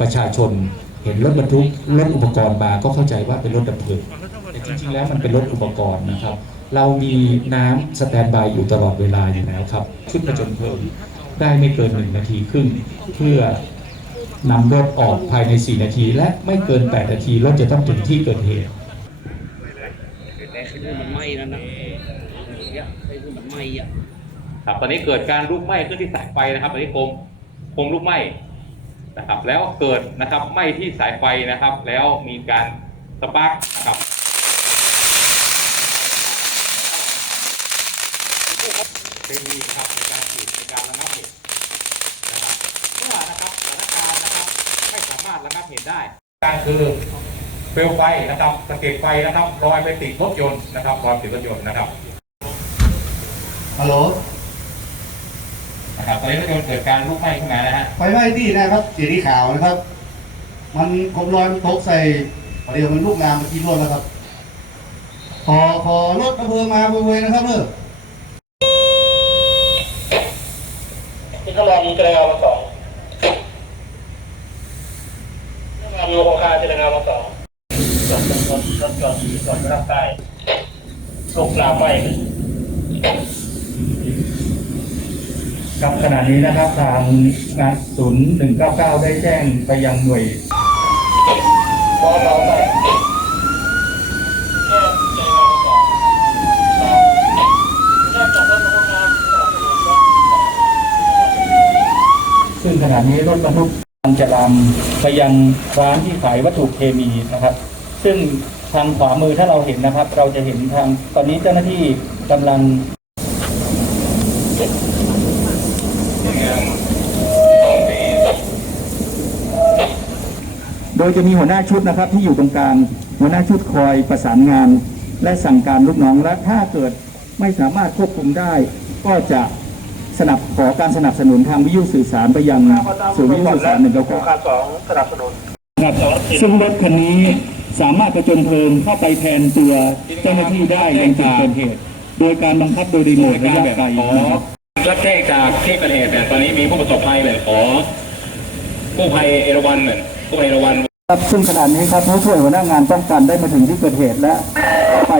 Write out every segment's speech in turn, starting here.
ประชาชน เห็นรถบรรทุกรถอุปกรณ์มาก็เข้าใจว่าเป็นรถดับเพลิงแต่จริงๆแล้วมันเป็นรถอุปกรณ์นะครับ เรามีน้ำสแตนบายอยู่ตลอดเวลาอยู่แล้วครับชุดประจนเพลิงได้ไม่เกินหนึ่งนาทีครึ่งเพื่อนำรถออกภายใน 4 นาที และไม่เกิน 8 นาทีรถจะต้องถึงที่เกิดเหตุแต่ไอ้นี่มันไหม้แล้วนะเนี่ยไอ้นี่มันไหม้อะครับตอนนี้เกิดการลุกไหม้ขึ้นที่สายไฟนะครับตอนนี้โคมคมลุกไหม้ นะครับ แล้วเกิดนะครับไหม้ที่สายไฟนะครับ แล้วมีการสปาร์กนะครับเป็นมีครับในการฉีดในการระงับเหตุนะครับเมื่อนะครับสถานการณ์นะครับไม่สามารถระงับเหตุได้การคือเปลวไฟนะครับสะเก็ดไฟนะครับลอยไปติดรถยนต์นะครับลอยติดรถยนต์นะครับฮัลโหล นะครับตอนนี้รถยนต์เกิดการลุกไหม้ขึ้นมานะฮะไฟไหม้ที่นะครับสีขาวนะครับ มันคมร้อนตกใส่เดี๋ยวมันลุกลามไปที่รถแล้วครับ ขอขอรถกระเพลิงมาเว้ยๆนะครับเด้อที่เขาลองเจริญงานมาสองงานมีโครงการเจริญงานมาสองจอดจอดจอดจอดจอดจอดรับใต้ลูกลามไหม้ ครับขณะนี้นะครับทางงานศูนย์หนึ่งเก้าเก้าได้แจ้งไปยังหน่วยพอเราไปแค่เรานมาสองสองแค่จอดราทำงานสนับซึ่งขณะนี้รถบรรทุกกำลังจะลามไปยังร้านที่ขายวัตถุเคมีนะครับ ซึ่งทางขวามือถ้าเราเห็นนะครับ เราจะเห็นทางตอนนี้เจ้าหน้าที่กำลัง ยจะมีหัวหน้าชุดนะครับที่อยู่ตรงกลาง หัวหน้าชุดคอยประสานงาน และสั่งการลูกน้องและถ้าเกิดไม่สามารถควบคุมได้ ก็จะสนับขอการสนับสนุนทางวิทยุสื่อสารไปยังศูนย์วิทยุสื่อสารหนึ่งเก้าโครงเก้าการสองสนับสนุนครับซึ่งรถคันนี้สามารถประจนเพลิงเข้าไปแทนตัวเจ้าหน้าที่ได้ยังจุดเกิดเหตุ โดยการบังคับโดยรีโมทระยะไกลนะครับรับแจ้งจากที่เกิดเหตุเนี่ยตอนนี้มีผู้ประสบภัยเลยขอกู้ภัยเอราวันเนี่ยกู้ภัยเอราวัน ครับซึ่งขณะนี้ครับผู้ช่วยหัวหน้างานป้องกันได้มาถึงที่เกิดเหตุและไป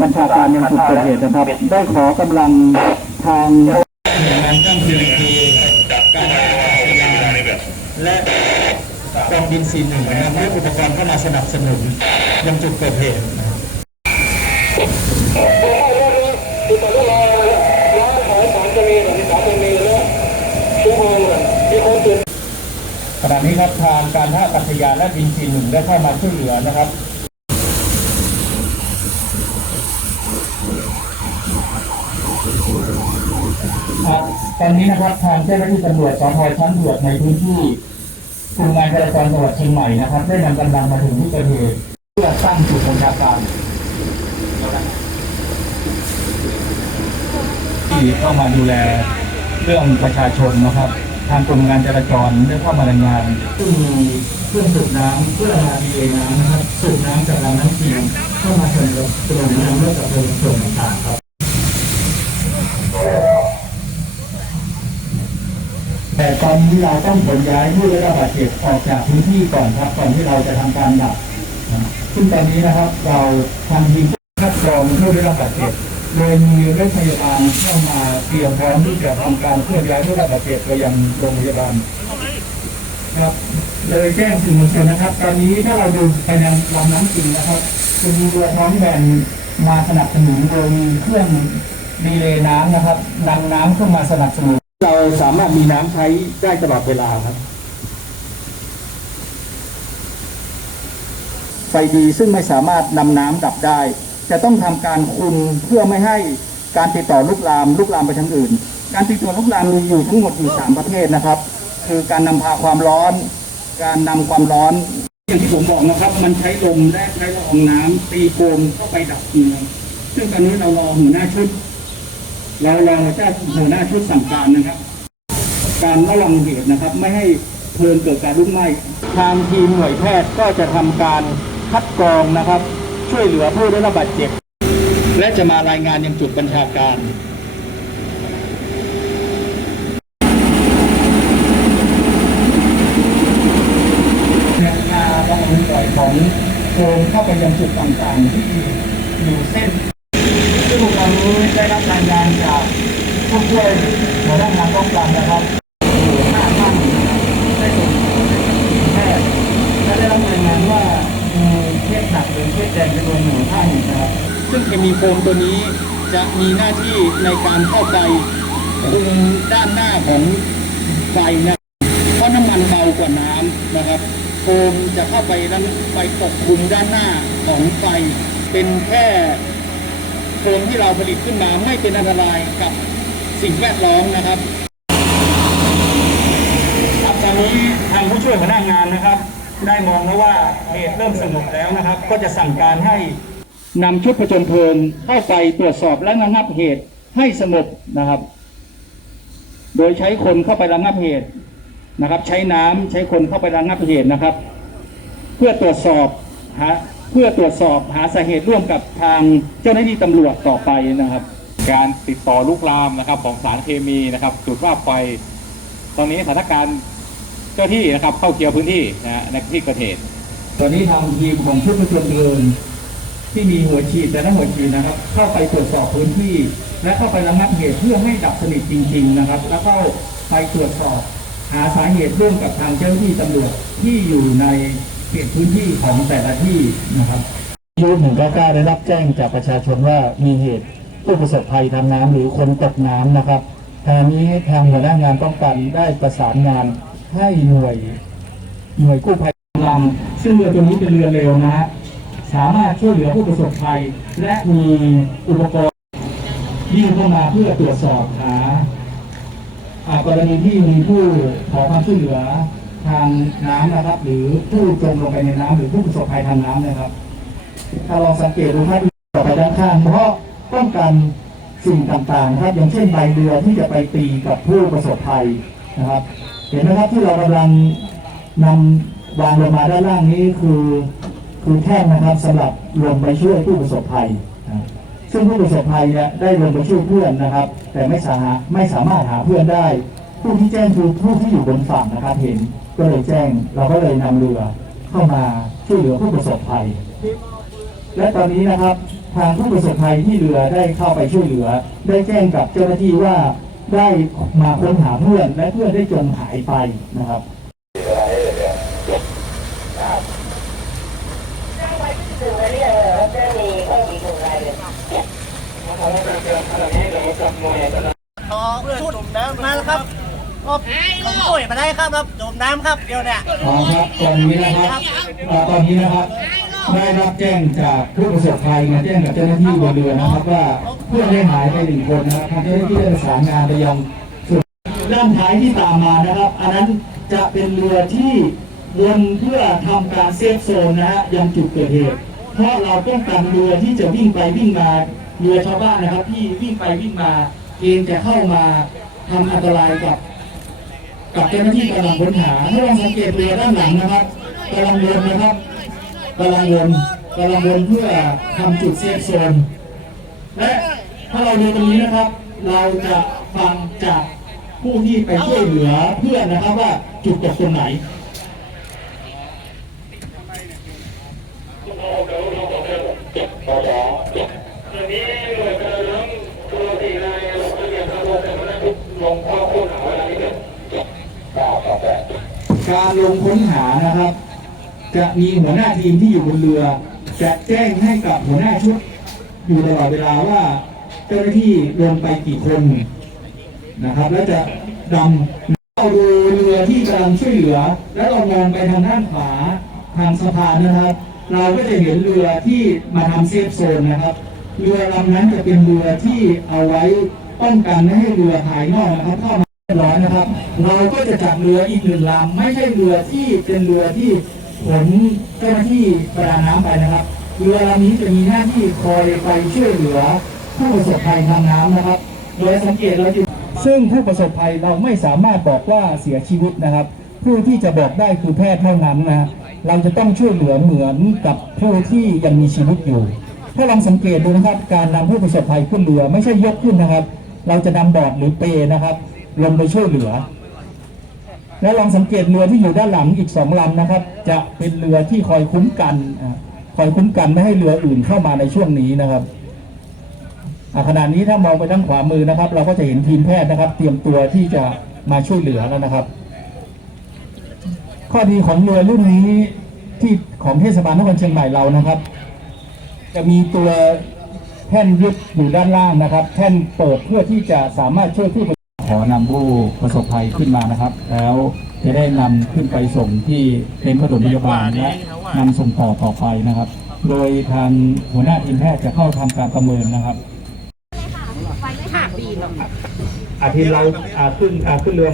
บัญชาการยังจุดเกิดเหตุนะครับ ได้ขอกำลังทางงานตั้งพิธีการและกองบินซีหนึ่งนะครับด้วยอุปกรณ์เข้ามาสนับสนุนยังจุดเกิดเหตุที่ตอนนี้เราร้านขายสารเคมีหรือสารเคมีแล้วเชื้อเพลิงเนี่ยมีคนตื่น ขณะนี้ครับทางการท่าอากาศยานและบินซีหนึ่งได้เข้ามาช่วยเหลือนะครับครับตอนนี้นะครับทางเจ้าหน้าที่ตำรวจสพชั้นตรวจในพื้นที่กลุ่มงานจราจรจังหวัดเชียงใหม่นะครับ ได้นำกำลังมาถึงที่เกิดเหตุเพื่อตั้งจุดบัญชาการที่เข้ามาดูแลเรื่องประชาชนนะครับางกรมงานจราจรได้เข้ามารายงานซึ่งมีเครื่องสูบน้ำเพื่อมาดีเอน้ำนะครับสูบน้ำจากลำน้ำเชียงเข้ามาสนับสนุนน้ำเลือดกับเพลิงส่วนต่างๆครับแต่ตอนนี้เราต้องขนย้ายผู้ได้รับบาดเจ็บออกจากพื้นที่ก่อนครับก่อนที่เราจะทำการดับซึ่งตอนนี้นะครับเราทางทีมคัดกรองผู้ได้รับบาดเจ็บ โดยมีรถพยาบาลเข้ามาเตรียมพร้อมที่จะทำการเคลื่อนย้ายผู้ได้บาดเจ็บไปยังโรงพยาบาลครับเลยแจ้งสื่อมวลชนนะครับ ตอนนี้ถ้าเราดูไปในลำน้ำจริงนะครับจะมีเรือท้องแบนมาสนับสนุนโดยมีเครื่องดีเลย์น้ำนะครับนำน้ำเข้ามาสนับสนุน เราสามารถมีน้ำใช้ได้ตลอดเวลาครับไฟดีซึ่งไม่สามารถนำน้ำดับได้ จะต้องทำการคุมเพื่อไม่ให้การติดต่อลุกลามลุกลามไปทางอื่น การติดต่อลุกลามมีอยู่ทั้งหมดอยู่สามประเภทนะครับ คือการนำพาความร้อน การนำความร้อนอย่างที่ผมบอกนะครับ มันใช้ลมและใช้ละอองน้ำตีโฟมเข้าไปดับเมืองซึ่งตอนนี้เรารอหัวหน้าชุดเรารอเจ้าหัวหน้าชุดสั่งการนะครับ การระวังเหตุนะครับ ไม่ให้เพลิงเกิดการลุกไหม้ทางทีมหน่วยแพทย์ก็จะทำการคัดกรองนะครับ ช่วยเหลือผู้ได้รับบาดเจ็บ และจะมารายงานยังจุดบัญชาการของโฟมเข้าไปยังจุดต่างๆที่อยู่เส้นซึ่งตอนนี้ได้รับรายงานจากผู้ช่วยหัวหน้างานป้องกันนะครับห้าท่านได้ส่งทีมแพทย์และได้รับรายงานว่ามีเคส หนักหรือเคสแดงจำนวนหนึ่งท่านนะครับ ซึ่งเคมีโฟมตัวนี้จะมีหน้าที่ในการเข้าไปคุมด้านหน้าของไฟนะเพราะน้ำมันเบากว่าน้ำนะครับโฟมจะเข้าไปด้านไปปกคลุมด้านหน้าของไฟ เป็นแค่โฟมที่เราผลิตขึ้นมาไม่เป็นอันตรายกับสิ่งแวดล้อมนะครับครับตอนนี้ทางผู้ช่วยหัวหน้างานนะครับ ได้มองแล้วว่าเหตุเริ่มสงบแล้วนะครับ ก็จะสั่งการให้นำชุดผจญเพลิงเข้าไปตรวจสอบและระงับเหตุให้สงบนะครับ โดยใช้คนเข้าไประงับเหตุนะครับ ใช้น้ำใช้คนเข้าไประงับเหตุนะครับ เพื่อตรวจสอบหาเพื่อตรวจสอบหาสาเหตุร่วมกับทางเจ้าหน้าที่ตำรวจต่อไปนะครับ การติดต่อลุกลามนะครับของสารเคมีนะครับ จุดว่าไฟตอนนี้สถานการณ์ เจ้าที่นะครับเข้าเคลียร์พื้นที่นะฮะในที่เกิดเหตุตอนนี้ทางทีมของชุดประจนเพลิงที่มีหัวฉีดแต่ละหัวฉีดนะครับ เข้าไปตรวจสอบพื้นที่ และเข้าไประงับเหตุเพื่อให้ดับสนิทจริง ๆนะครับ แล้วก็ไปตรวจสอบหาสาเหตุร่วมกับทางเจ้าหน้าที่ตำรวจที่อยู่ในเขตพื้นที่ของแต่ละที่นะครับยูหนึ่งเก้าเก้าได้รับแจ้งจากประชาชนว่ามีเหตุผู้ประสบภัยทางน้ำหรือคนตกน้ำนะครับทางนี้ทางหัวหน้างานป้องกันได้ประสานงาน ให้หน่วยหน่วยกู้ภัยลำซึ่งเรือตัวนี้เป็นเรือเร็วนะฮะสามารถช่วยเหลือผู้ประสบภัย และมีอุปกรณ์ยื่นเข้ามาเพื่อตรวจสอบหาอ่ากรณีที่มีผู้ขอความช่วยเหลือทางน้ำนะครับ หรือผู้จมลงไปในน้ำหรือผู้ประสบภัยทางน้ำนะครับ ถ้าลองสังเกตดูถ้าดูต่อไปด้านข้างเพราะป้องกันสิ่งต่างๆนะครับอย่างเช่นใบเรือที่จะไปตีกับผู้ประสบภัยนะครับ เห็นไหมครับที่เรากำลังนำวางลงมาด้านล่างนี้คือคือแท่งนะครับสำหรับลงไปช่วยผู้ประสบภัย ซึ่งผู้ประสบภัยเนี่ยได้ลงไปช่วยเพื่อนนะครับ แต่ไม่สามาไม่สามารถหาเพื่อนได้ ผู้ที่แจ้งคือผู้ที่อยู่บนฝั่งนะครับ เห็นก็เลยแจ้งเราก็เลยนำเรือเข้ามาช่วยเหลือผู้ประสบภัย และตอนนี้นะครับทางผู้ประสบภัยที่เรือได้เข้าไปช่วยเหลือ ได้แจ้งกับเจ้าหน้าที่ว่า ได้มาค้นหาเพื่อนและเพื่อนได้จมหายไปนะครับขอชุดมาแล้วครับก็ผมช่วยมาได้ครับครับจมน้ำครับเดี๋ยวเนี่ยอ๋อครับตอนนี้นะครับอ่าตอนนี้นะครับ ได้รับแจ้งจากผู้ประสบภัยมาแจ้งกับเจ้าหน้าที่บนเรือนะครับว่าเพื่อนได้หายไปหนึ่งคนนะครับทางเจ้าหน้าที่ได้ประสานงานไปยังส่วนด้านท้ายที่ตามมานะครับ อันนั้นจะเป็นเรือที่วนเพื่อทำการเซฟโซนนะฮะยังจุดเกิดเหตุ เพราะเราต้องการเรือที่จะวิ่งไปวิ่งมาเรือชาวบ้านนะครับ ที่วิ่งไปวิ่งมาเองจะเข้ามาทำอันตรายกับ กับเจ้าหน้าที่กำลังค้นหาให้ลองสังเกตเรือด้านหลังนะครับกำลังวนนะครับำลังวนกำลังวนเพื่อทำจุดเซฟโซนและถ้าเราดูตรงนี้นะครับ เราจะฟังจากผู้ที่ไปช่วยเหลือเพื่อนนะครับว่าจุดตกตรงไหนการลงค้นหานะครับ จะมีหัวหน้าทีมที่อยู่บนเรือ จะแจ้งให้กับหัวหน้าชุด อยู่ตลอดเวลาว่าเจ้าหน้าที่ลงไปกี่คนนะครับ แล้วจะดำเราดูเรือที่กำลังช่วยเหลือ แล้วเรามองไปทางด้านขวาทางสะพานนะครับ เราก็จะเห็นเรือที่มาทำเซฟโซนนะครับ เรือลำนั้นจะเป็นเรือที่เอาไว้ป้องกันไม่ให้เรือภายนอกนะครับเข้ามาเรียบร้อยนะครับ เราก็จะจัดเรืออีกหนึ่งลำไม่ใช่เรือที่เป็นเรือที่ ขนเจ้าหน้าที่ประดาน้ำไปนะครับเรือลำนี้จะมีหน้าที่คอยไปช่วยเหลือผู้ประสบภัยทางน้ำนะครับ โดยสังเกตเราจะซึ่งผู้ประสบภัยเราไม่สามารถบอกว่าเสียชีวิตนะครับ ผู้ที่จะบอกได้คือแพทย์เท่านั้นนะเราจะต้องช่วยเหลือเหมือนกับผู้ที่ยังมีชีวิตอยู่ ถ้าลองสังเกตดูนะครับ การนำผู้ประสบภัยขึ้นเรือไม่ใช่ยกขึ้นนะครับ เราจะนำบอร์ดหรือเปนะครับ ลงไปช่วยเหลือ แล้วลองสังเกตเรือที่อยู่ด้านหลังอีกสองลำนะครับ จะเป็นเรือที่คอยคุ้มกันคอยคุ้มกันไม่ให้เรืออื่นเข้ามาในช่วงนี้นะครับอ่าขณะนี้ถ้ามองไปทางขวามือนะครับ เราก็จะเห็นทีมแพทย์นะครับ เตรียมตัวที่จะมาช่วยเหลือแล้วนะครับ ข้อดีของเรือรุ่นนี้ที่ของเทศบาลนครเชียงใหม่เรานะครับ จะมีตัวแท่นยึดอยู่ด้านล่างนะครับ แท่นเปิดเพื่อที่จะสามารถช่วยผู้ อนำผู้ประสบภัยขึ้นมานะครับ แล้วจะได้นำขึ้นไปส่งที่เป็นปฐมพยาบาลและนำส่งต่อต่อไปนะครับ โดยทางหัวหน้าทีมแพทย์จะเข้าทำการประเมินนะครับ อาทีมเราอ่าขึ้นอ่าขึ้นเรือ